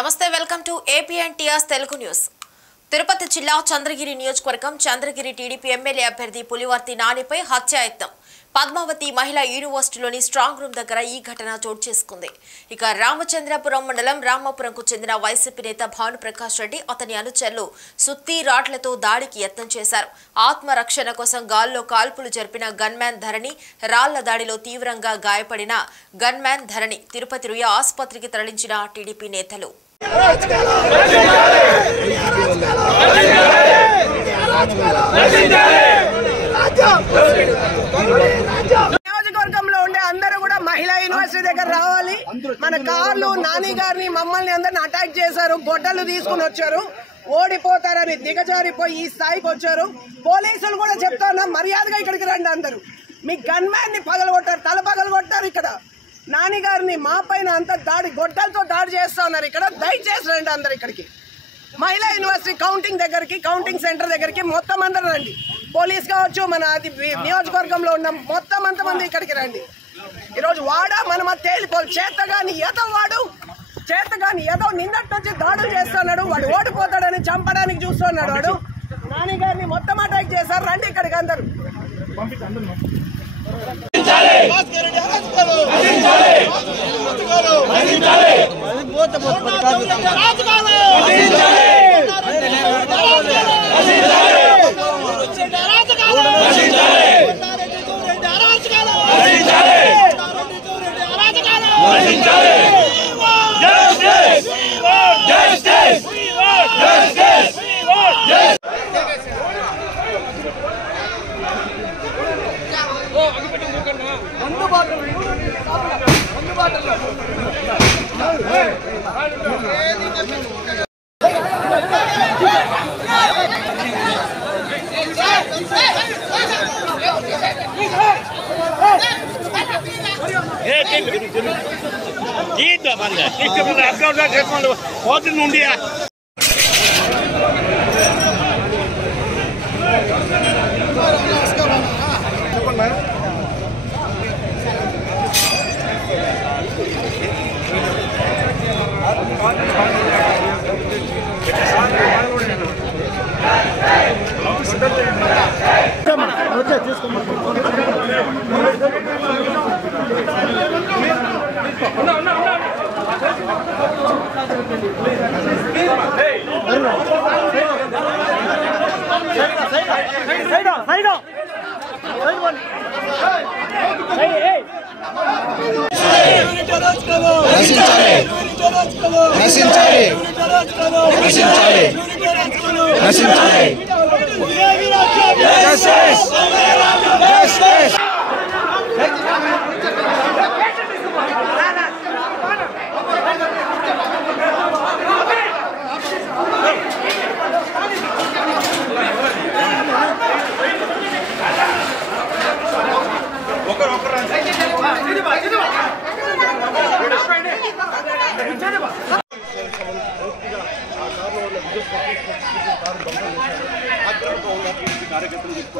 నమస్తే welcome to APNTR Telugu news. Tirupati జిల్లా చంద్రగిరి నియోజకవర్గం చంద్రగిరి టీడీపీ ఎమ్మెల్యే అభ్యర్థి పులివర్తి నానిపై హత్యాయత్నం. పద్మావతి మహిళా యూనివర్సిటీలోని స్ట్రాంగ్ రూమ్ దగ్గర ఈ ఘటన చోటు చేసుకుంది. ఇక రామచంద్రపురం మండలం రామాపురంకు చెందిన వైసీపీ నేత భానుప్రకాష్ రెడ్డి అతని అనుచరులు సుత్తి రాడ్లతో దాడికి యత్నం చేశారు. ఆత్మరక్షణ కోసం గాల్లో కాల్పులు జరిపిన గన్మ్యాన్ ధరణి రాళ్ల దాడిలో తీవ్రంగా గాయపడిన గన్మ్యాన్ ధరణి తిరుపతి రుయా ఆసుపత్రికి తరలించిన టీడీపీ నేతలు. నియోజకవర్గంలో ఉండే అందరూ కూడా మహిళా యూనివర్సిటీ దగ్గర రావాలి. మన కార్లు నాని గారిని మమ్మల్ని అందరిని అటాక్ చేశారు, గొడ్డలు తీసుకుని వచ్చారు. ఓడిపోతారని దిగజారిపోయి ఈ స్థాయికి వచ్చారు. పోలీసులు కూడా చెప్తా మర్యాదగా ఇక్కడికి రండి, అందరూ మీ గన్ మ్యాన్ ని పగలగొట్టారు, తల పగలగొట్టారు. ఇక్కడ నాని గారిని మా పైన అంత దాడి గొడ్డలతో దాడి చేస్తా ఉన్నారు. ఇక్కడ దయచేసి రండి అందరు ఇక్కడికి, మహిళా యూనివర్సిటీ కౌంటింగ్ దగ్గరికి, కౌంటింగ్ సెంటర్ దగ్గరికి మొత్తం అందరూ రండి. పోలీస్ కావచ్చు, మన నియోజకవర్గంలో ఉన్న మొత్తం అంతమంది ఇక్కడికి రండి. ఈరోజు వాడా మనమ తేలిపోలు చేతగాని ఏదో నిన్నటి నుంచి దాడులు చేస్తున్నాడు. వాడు ఓడిపోతాడని చంపడానికి చూస్తున్నాడు. వాడు నాని గారిని మొత్తం అటాక్ చేశారు. రండి ఇక్కడికి అందరూ.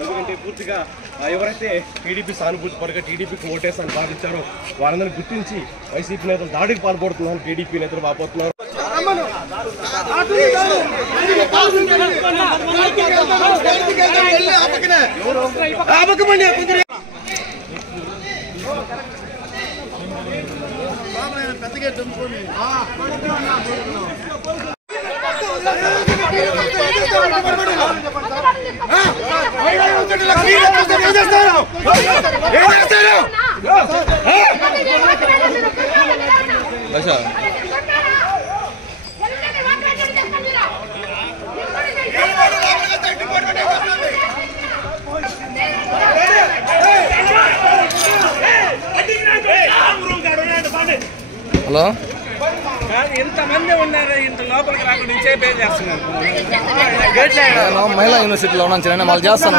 ఎందుకంటే పూర్తిగా ఎవరైతే టీడీపీ సానుభూతి పరగా టీడీపీకి ఓటేస్తాను భావించారో వాళ్ళందరినీ గుర్తించి వైసీపీ నేతలు దాడికి పాల్పడుతున్నారు, టీడీపీ నేతలు వాపోతున్నారు. హలో, ఎంతమంది ఉన్నారు? ఇంత లోపలికి రాకుండా ఇచ్చే పే చేస్తున్నారు. మహిళా యూనివర్సిటీలో ఉన్నాను, వాళ్ళు చేస్తాను.